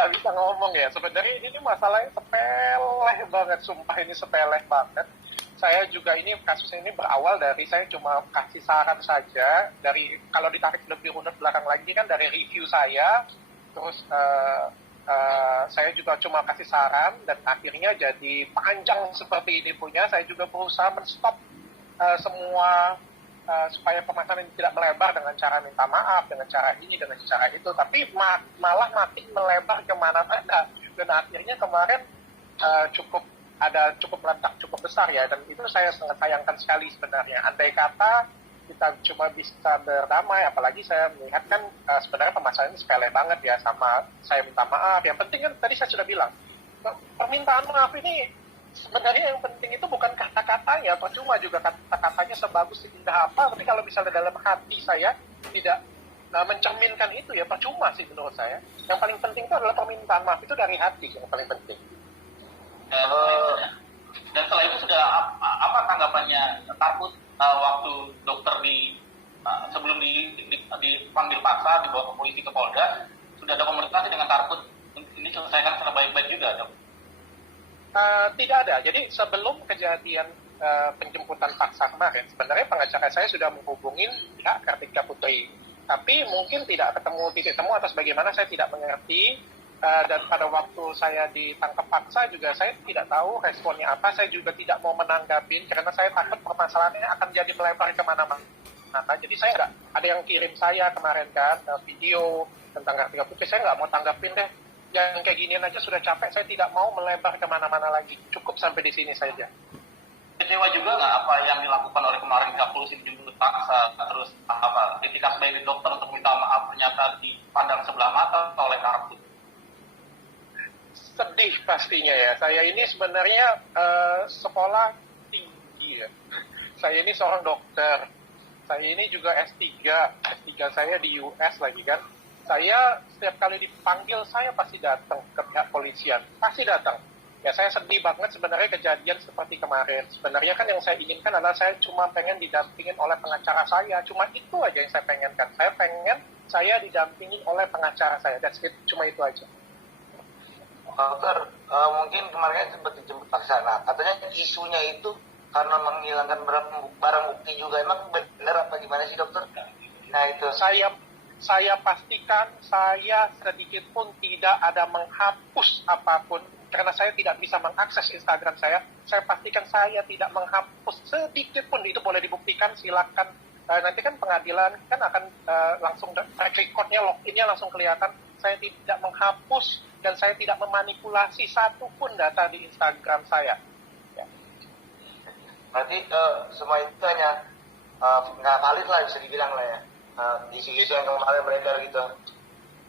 nggak bisa ngomong ya. Sebenarnya ini masalahnya sepele banget, sumpah ini sepele banget. Saya juga ini kasus ini berawal dari saya cuma kasih saran saja dari kalau ditarik lebih runut belakang lagi kan dari review saya, terus saya juga cuma kasih saran dan akhirnya jadi panjang seperti ini punya. Saya juga berusaha menstop semua supaya permasalahan ini tidak melebar dengan cara minta maaf, dengan cara ini, dengan cara itu, tapi malah makin melebar kemana-mana. Dan akhirnya kemarin cukup letak cukup besar ya, dan itu saya sangat sayangkan sekali sebenarnya. Andai kata kita cuma bisa berdamai, apalagi saya melihat kan sebenarnya permasalahan ini sepele banget ya, sama saya minta maaf. Yang penting kan tadi saya sudah bilang, permintaan maaf ini sebenarnya yang penting itu bukan kata-katanya, percuma juga kata-katanya sebagus seindah apa, tapi kalau misalnya dalam hati saya tidak mencerminkan itu ya percuma sih menurut saya. Yang paling penting itu adalah permintaan maaf itu dari hati yang paling penting. Dan setelah itu sudah apa tanggapannya Tarput waktu dokter sebelum dipanggil paksa dibawa ke polisi ke Polda, sudah ada komunikasi dengan Tarput ini selesaikan secara baik-baik juga dok? Tidak ada. Jadi sebelum kejadian penjemputan paksa kemarin, sebenarnya pengacara saya sudah menghubungi pihak Kartika Putri, tapi mungkin tidak ketemu titik temu atas bagaimana saya tidak mengerti. Dan pada waktu saya ditangkap paksa juga saya tidak tahu responnya apa. Saya juga tidak mau menanggapin karena saya takut permasalahannya akan jadi melebar kemana-mana. Jadi saya nggak ada yang kirim saya kemarin kan video tentang Kartika Putri, saya nggak mau tanggapin deh. Yang kayak ginian aja sudah capek, saya tidak mau melebar kemana-mana lagi. Cukup sampai di sini saja. Kecewa juga nggak apa yang dilakukan oleh kemarin Kapolri dijemput paksa, terus ketika sebagai dokter untuk minta maaf ternyata dipandang sebelah mata oleh Tarput? Sedih pastinya ya. Saya ini sebenarnya sekolah tinggi ya. Saya ini seorang dokter. Saya ini juga S3 saya di US lagi kan. Saya setiap kali dipanggil saya pasti datang ke pihak polisian. Pasti datang. Ya saya sedih banget sebenarnya kejadian seperti kemarin. Sebenarnya kan yang saya inginkan adalah saya cuma pengen didampingin oleh pengacara saya. Cuma itu aja yang saya pengenkan. Saya pengen saya didampingin oleh pengacara saya. That's it. Cuma itu aja. Dokter, mungkin kemarin sempat dijemput paksa. Nah, katanya isunya itu karena menghilangkan barang bukti juga. Emang benar apa gimana sih dokter? Nah itu. Saya pastikan saya sedikit pun tidak ada menghapus apapun. Karena saya tidak bisa mengakses Instagram saya. Saya pastikan saya tidak menghapus sedikit pun. Itu boleh dibuktikan, silakan. Nanti kan pengadilan kan akan langsung recordnya, loginnya langsung kelihatan. Saya tidak menghapus dan saya tidak memanipulasi satupun data di Instagram saya. Ya. Berarti semua itu hanya nggak valid lah bisa dibilang lah ya. Isu-isu yang kemarin beredar gitu.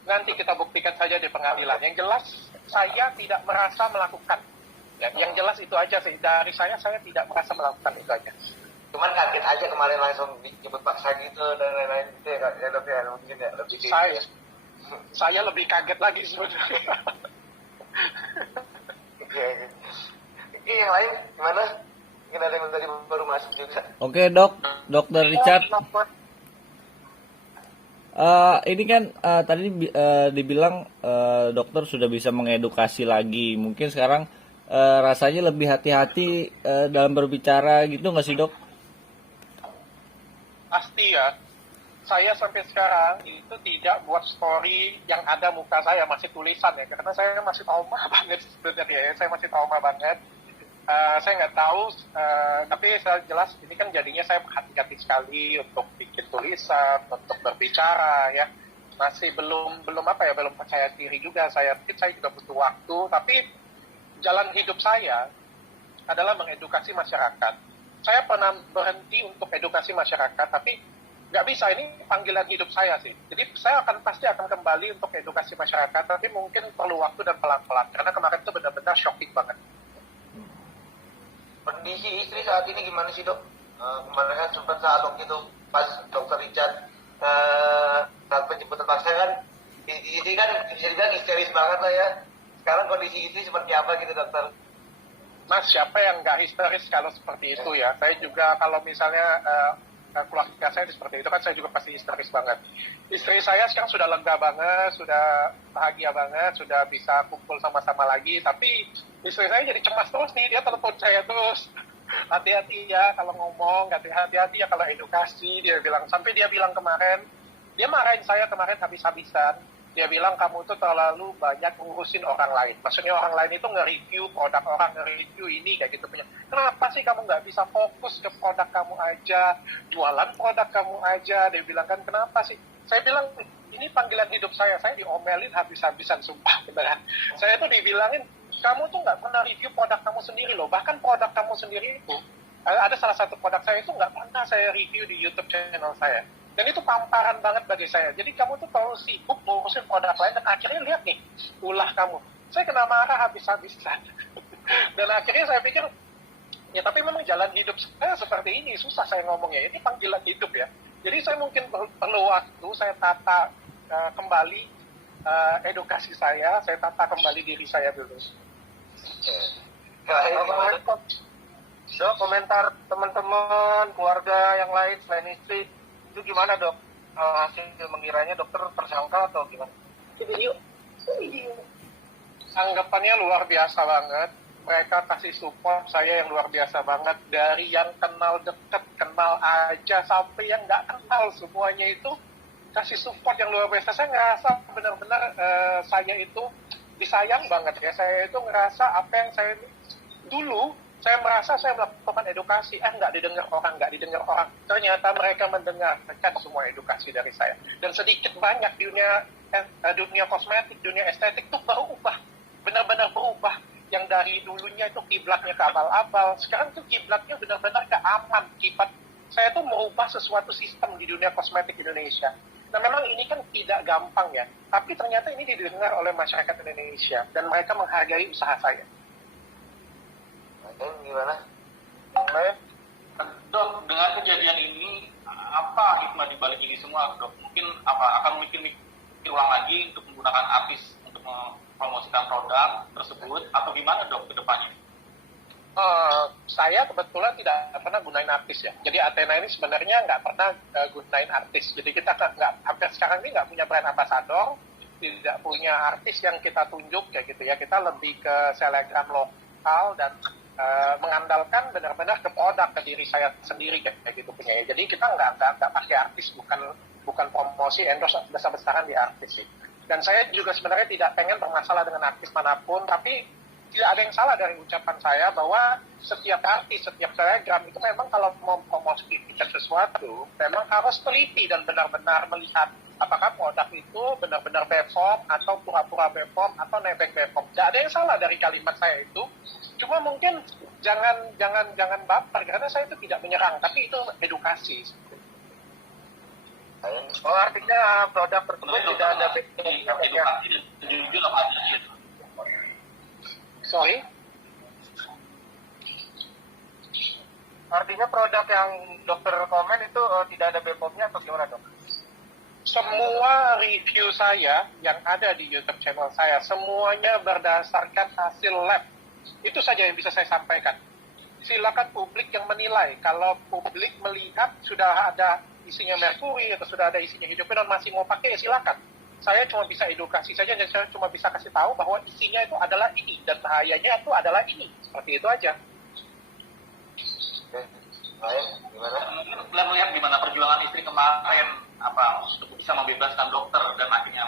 Nanti kita buktikan saja di pengadilan. Yang jelas saya tidak merasa melakukan. Ya, yang jelas itu aja sih. Dari saya tidak merasa melakukan itu aja. Cuman kaget aja kemarin langsung dijemput paksa gitu dan lain-lain gitu ya dok ya mungkin ya lebih saya lebih kaget lagi sebenarnya. Oke, yang lain gimana? Mungkin ada yang tadi baru masuk juga. Oke Dokter Richard. Ini kan tadi dibilang dokter sudah bisa mengedukasi lagi. Mungkin sekarang rasanya lebih hati-hati dalam berbicara gitu nggak sih dok? Pasti ya. Saya sampai sekarang itu tidak buat story yang ada muka saya, masih tulisan ya, karena saya masih trauma banget sebenarnya ya, saya masih trauma banget. Saya nggak tahu, tapi saya jelas ini kan jadinya saya hati-hati sekali untuk bikin tulisan, untuk berbicara ya, masih belum percaya diri juga saya. Mungkin saya juga butuh waktu, tapi jalan hidup saya adalah mengedukasi masyarakat. Saya pernah berhenti untuk edukasi masyarakat, tapi nggak bisa, ini panggilan hidup saya sih. Jadi saya pasti akan kembali untuk edukasi masyarakat, tapi mungkin perlu waktu dan pelan-pelan. Karena kemarin itu benar-benar shocking banget. Kondisi istri saat ini gimana sih dok? Kemarin kan sempat saat waktu itu pas dokter Richard saat penjemputan paksa kan, istri kan bisa dibilang histeris banget lah ya. Sekarang kondisi istri seperti apa gitu dokter? Mas, siapa yang nggak histeris kalau seperti itu ya? Saya juga kalau misalnya keluarga saya seperti itu kan, saya juga pasti histeris banget. Istri saya sekarang sudah lega banget, sudah bahagia banget, sudah bisa kumpul sama-sama lagi. Tapi istri saya jadi cemas terus nih, dia telepon saya terus. Hati-hati ya kalau ngomong, hati-hati ya kalau edukasi, dia bilang. Sampai dia bilang kemarin, dia marahin saya kemarin habis-habisan. Dia bilang kamu tuh terlalu banyak ngurusin orang lain. Maksudnya orang lain itu nge-review produk orang, nge-review ini kayak gitu punya. Kenapa sih kamu nggak bisa fokus ke produk kamu aja, jualan produk kamu aja? Dia bilang kan kenapa sih? Saya bilang ini panggilan hidup saya diomelin habis-habisan sumpah beneran. Saya tuh dibilangin kamu tuh nggak pernah review produk kamu sendiri loh. Bahkan produk kamu sendiri itu ada salah satu produk saya itu nggak pernah saya review di YouTube channel saya. Dan itu tamparan banget bagi saya. Jadi kamu tuh terlalu sibuk ngurusin produk lain dan akhirnya lihat nih, ulah kamu. Saya kena marah habis-habisan. Dan akhirnya saya pikir, ya tapi memang jalan hidup saya seperti ini, susah saya ngomongnya. Ini panggilan hidup ya. Jadi saya mungkin perlu waktu, saya tata kembali edukasi saya tata kembali diri saya dulu. Dok, komentar teman-teman, keluarga yang lain selain istri, itu gimana dok? Hasil mengiranya dokter tersangka atau gimana? Anggapannya luar biasa banget. Mereka kasih support saya yang luar biasa banget. Dari yang kenal deket, kenal aja, sampai yang nggak kenal, semuanya itu kasih support yang luar biasa. Saya ngerasa benar-benar saya itu disayang banget ya. Saya itu ngerasa apa yang saya dulu, saya merasa saya melakukan edukasi, nggak didengar orang. Ternyata mereka mendengarkan semua edukasi dari saya. Dan sedikit banyak dunia kosmetik, dunia estetik itu berubah, benar-benar berubah. Yang dari dulunya itu kiblatnya ke abal-abal, sekarang tuh kiblatnya benar-benar ke aman. Saya tuh merubah sesuatu sistem di dunia kosmetik Indonesia. Nah memang ini kan tidak gampang ya, tapi ternyata ini didengar oleh masyarakat Indonesia dan mereka menghargai usaha saya. Gimana? Dok, dengan kejadian ini, apa hikmah dibalik ini semua, dok? Mungkin akan mikir ulang lagi untuk menggunakan artis untuk mempromosikan produk tersebut, atau gimana dok ke depannya? Saya kebetulan tidak pernah gunain artis ya. Jadi Athena ini sebenarnya nggak pernah gunain artis. Jadi kita hampir sekarang ini nggak punya brand ambassador, tidak punya artis yang kita tunjuk kayak gitu ya. Kita lebih ke selebgram lokal dan mengandalkan benar-benar ke produk, ke diri saya sendiri kayak gitu punya. Jadi kita nggak pakai artis, bukan promosi endorse besar-besaran di artis sih. Dan saya juga sebenarnya tidak pengen bermasalah dengan artis manapun, tapi tidak ada yang salah dari ucapan saya bahwa setiap artis, setiap selebgram itu memang kalau mau promosikan sesuatu memang harus teliti dan benar-benar melihat apakah produk itu benar-benar BPOM atau pura-pura BPOM atau nebeng BPOM. Tidak ada yang salah dari kalimat saya itu. Cuma mungkin jangan baper karena saya itu tidak menyerang, tapi itu edukasi. Oh artinya produk tersebut tidak ada edukasi dan jujur apa adanya. Sorry? Artinya produk yang dokter komen itu tidak ada BPOM-nya atau gimana dok? Semua review saya yang ada di YouTube channel saya, semuanya berdasarkan hasil lab. Itu saja yang bisa saya sampaikan. Silakan publik yang menilai. Kalau publik melihat sudah ada isinya merkuri atau sudah ada isinya hidroquinone masih mau pakai, ya silakan. Saya cuma bisa edukasi saja dan saya cuma bisa kasih tahu bahwa isinya itu adalah ini dan bahayanya itu adalah ini. Seperti itu aja. Gimana? Melihat gimana perjuangan istri kemarin untuk bisa membebaskan dokter dan akhirnya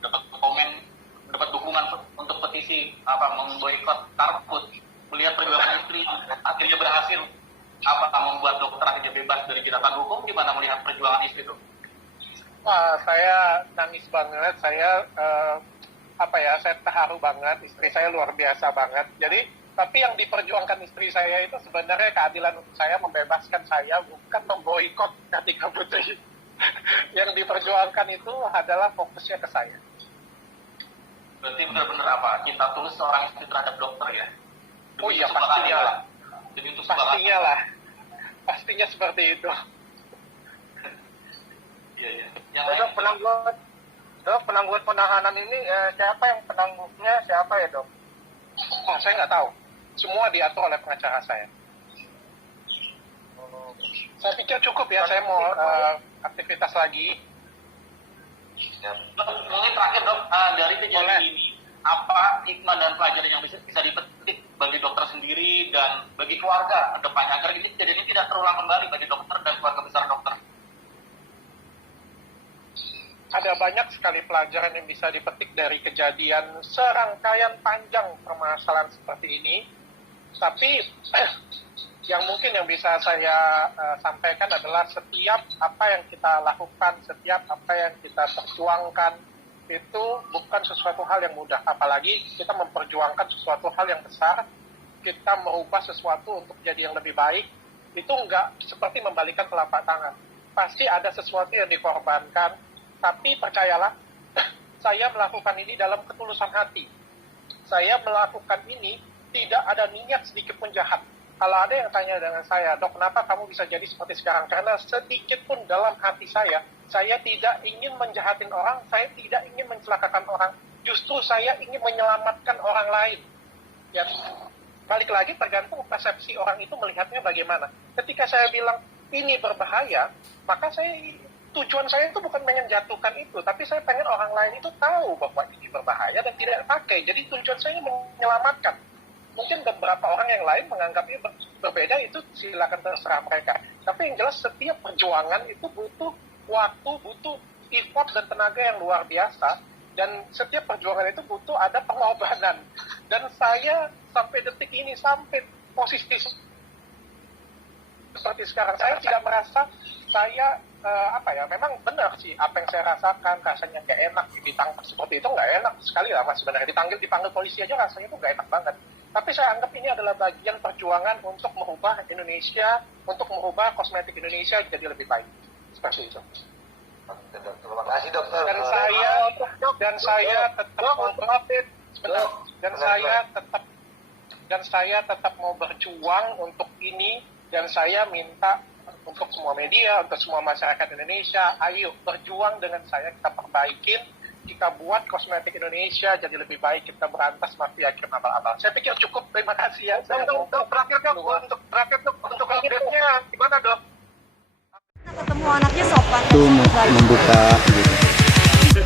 dapat dukungan untuk petisi memboikot Tarput. Melihat perjuangan istri akhirnya berhasil membuat dokter akhirnya bebas dari jeratan hukum, gimana melihat perjuangan istri itu? Wah, saya nangis banget. Saya saya terharu banget. Istri saya luar biasa banget. Jadi, tapi yang diperjuangkan istri saya itu sebenarnya keadilan untuk saya, membebaskan saya, bukan memboikot Kartika Putri. Yang diperjuangkan itu adalah fokusnya ke saya. Berarti benar-benar cinta tulus seorang istri terhadap dokter ya? Oh iya, pastinya lah. Pastinya lah. Pastinya seperti itu. Iya. Dok, penangguhan penahanan ini siapa yang penangguhnya, siapa ya dok? Oh, saya nggak tahu. Semua diatur oleh pengacara saya. Saya pikir cukup ya, saya mau aktivitas lagi. Dok, mungkin terakhir dok, dari kejadian ini, apa hikmah dan pelajaran yang bisa dipetik bagi dokter sendiri dan bagi keluarga ke depannya agar ini kejadian ini tidak terulang kembali bagi dokter dan keluarga besar dokter? Ada banyak sekali pelajaran yang bisa dipetik dari kejadian serangkaian panjang permasalahan seperti ini. Tapi yang mungkin yang bisa saya sampaikan adalah setiap apa yang kita lakukan, setiap apa yang kita perjuangkan itu bukan sesuatu hal yang mudah. Apalagi kita memperjuangkan sesuatu hal yang besar, kita merubah sesuatu untuk jadi yang lebih baik, itu enggak seperti membalikan telapak tangan. Pasti ada sesuatu yang dikorbankan, tapi percayalah, saya melakukan ini dalam ketulusan hati. Saya melakukan ini tidak ada niat sedikit pun jahat. Kalau ada yang tanya dengan saya, dok, kenapa kamu bisa jadi seperti sekarang? Karena sedikit pun dalam hati saya tidak ingin menjahatin orang, saya tidak ingin mencelakakan orang. Justru saya ingin menyelamatkan orang lain. Ya, balik lagi tergantung persepsi orang itu melihatnya bagaimana. Ketika saya bilang ini berbahaya, maka tujuan saya itu bukan menjatuhkan itu, tapi saya pengen orang lain itu tahu bahwa ini berbahaya dan tidak pakai. Jadi tujuan saya menyelamatkan. Mungkin beberapa orang yang lain menganggapnya berbeda, itu silakan terserah mereka. Tapi yang jelas setiap perjuangan itu butuh waktu, butuh effort dan tenaga yang luar biasa. Dan setiap perjuangan itu butuh ada pengorbanan. Dan saya sampai detik ini, sampai posisi seperti sekarang, saya tidak merasa saya memang benar sih apa yang saya rasakan, rasanya nggak enak ditangkap seperti itu, nggak enak sekali lah mas sebenarnya. Dipanggil polisi aja rasanya itu nggak enak banget. Tapi saya anggap ini adalah bagian perjuangan untuk merubah Indonesia, untuk merubah kosmetik Indonesia jadi lebih baik. Seperti itu. Terima kasih dokter. Dan saya tetap mau berjuang untuk ini, dan saya minta untuk semua media, untuk semua masyarakat Indonesia, ayo berjuang dengan saya, kita perbaikin, kita buat kosmetik Indonesia jadi lebih baik, kita berantas mafia krim abal-abal. Saya pikir cukup, terima kasih ya. Terakhir dok, untuk update-nya gimana dok? Ketemu anaknya sopan. Tuh membuka gitu.